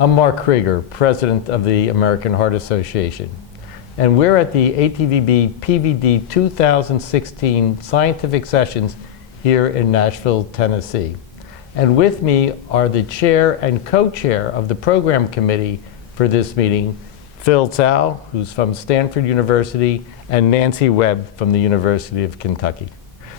I'm Mark Creager, President of the American Heart Association, and we're at the ATVB PVD 2016 Scientific Sessions here in Nashville, Tennessee. And with me are the chair and co-chair of the program committee for this meeting, Phil Tsao, who's from Stanford University, and Nancy Webb from the University of Kentucky.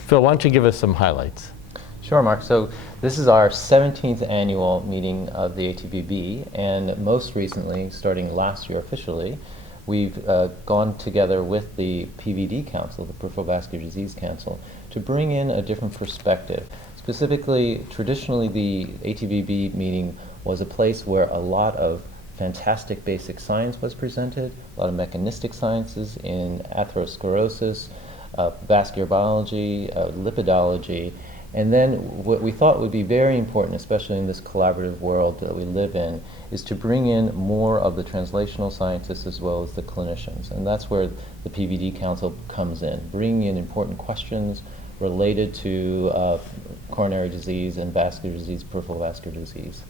Phil, why don't you give us some highlights? Sure, Mark. So this is our 17th annual meeting of the ATVB, and most recently, starting last year officially, we've gone together with the PVD Council, the Peripheral Vascular Disease Council, to bring in a different perspective. Specifically, traditionally the ATVB meeting was a place where a lot of fantastic basic science was presented, a lot of mechanistic sciences in atherosclerosis, vascular biology, lipidology, and then what we thought would be very important, especially in this collaborative world that we live in, is to bring in more of the translational scientists as well as the clinicians. And that's where the PVD Council comes in, bringing in important questions related to coronary disease and vascular disease, peripheral vascular disease.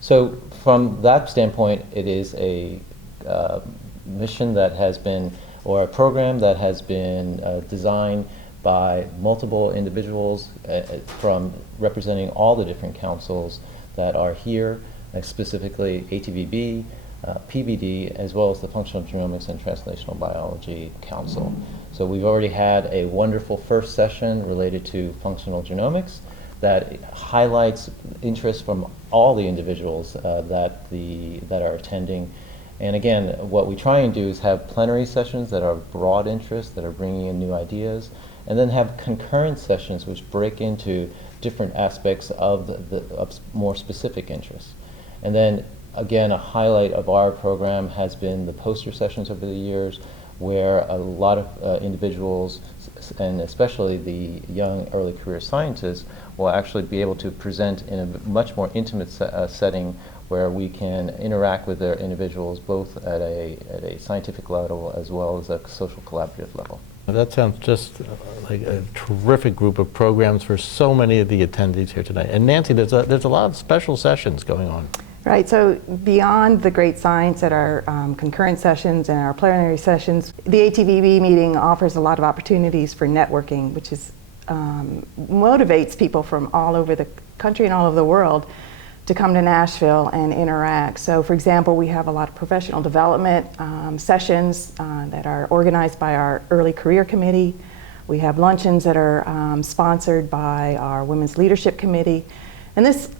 So from that standpoint, it is a mission that has been, or a program that has been designed by multiple individuals from representing all the different councils that are here, specifically ATVB, PVD, as well as the Functional Genomics and Translational Biology Council. So we've already had a wonderful first session related to functional genomics that highlights interest from all the individuals that are attending. And again, what we try and do is have plenary sessions that are of broad interest, that are bringing in new ideas, and then have concurrent sessions which break into different aspects of more specific interests. And then again, a highlight of our program has been the poster sessions over the years, where a lot of individuals, and especially the young early career scientists, will actually be able to present in a much more intimate setting where we can interact with their individuals both at a scientific level as well as a social collaborative level. That sounds just like a terrific group of programs for so many of the attendees here tonight. And Nancy, there's a lot of special sessions going on. Right, so beyond the great science at our concurrent sessions and our plenary sessions, the ATVB meeting offers a lot of opportunities for networking, which is motivates people from all over the country and all over the world to come to Nashville and interact. So for example, we have a lot of professional development sessions that are organized by our early career committee. We have luncheons that are sponsored by our women's leadership committee. And this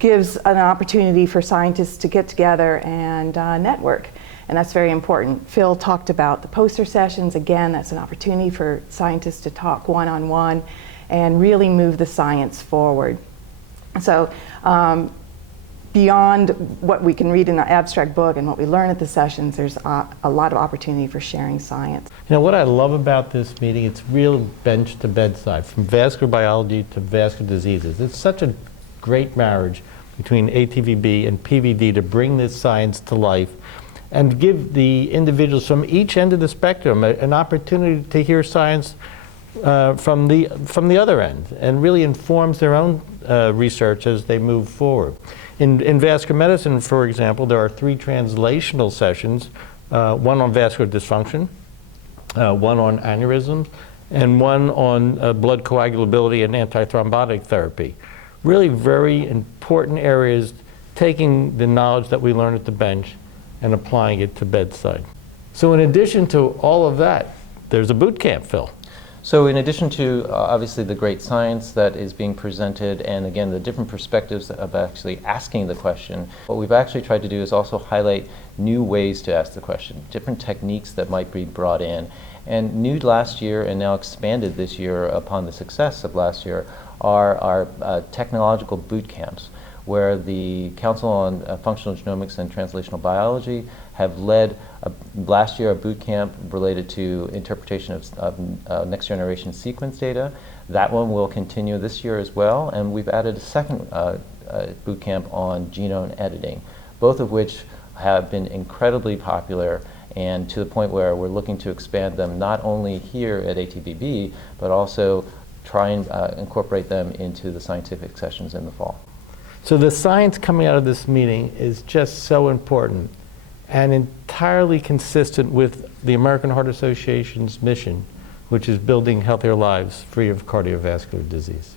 gives an opportunity for scientists to get together and network. And that's very important. Phil talked about the poster sessions. Again, that's an opportunity for scientists to talk one-on-one and really move the science forward. So beyond what we can read in the abstract book and what we learn at the sessions, there's a lot of opportunity for sharing science. You know, what I love about this meeting, it's real bench to bedside, from vascular biology to vascular diseases. It's such a great marriage between ATVB and PVD to bring this science to life and give the individuals from each end of the spectrum an opportunity to hear science from the other end, and really informs their own research as they move forward. In vascular medicine, for example, there are 3 translational sessions, one on vascular dysfunction, one on aneurysms, and one on blood coagulability and antithrombotic therapy. Really very important areas, taking the knowledge that we learn at the bench and applying it to bedside. So in addition to all of that, there's a boot camp, Phil. So in addition to obviously the great science that is being presented, and again the different perspectives of actually asking the question, what we've actually tried to do is also highlight new ways to ask the question, different techniques that might be brought in. And new last year and now expanded this year upon the success of last year are our technological boot camps, where the Council on Functional Genomics and Translational Biology have led last year a boot camp related to interpretation of next generation sequence data. That one will continue this year as well, and we've added a second boot camp on genome editing, both of which have been incredibly popular, and to the point where we're looking to expand them not only here at ATVB, but also try and incorporate them into the scientific sessions in the fall. So the science coming out of this meeting is just so important and entirely consistent with the American Heart Association's mission, which is building healthier lives free of cardiovascular disease.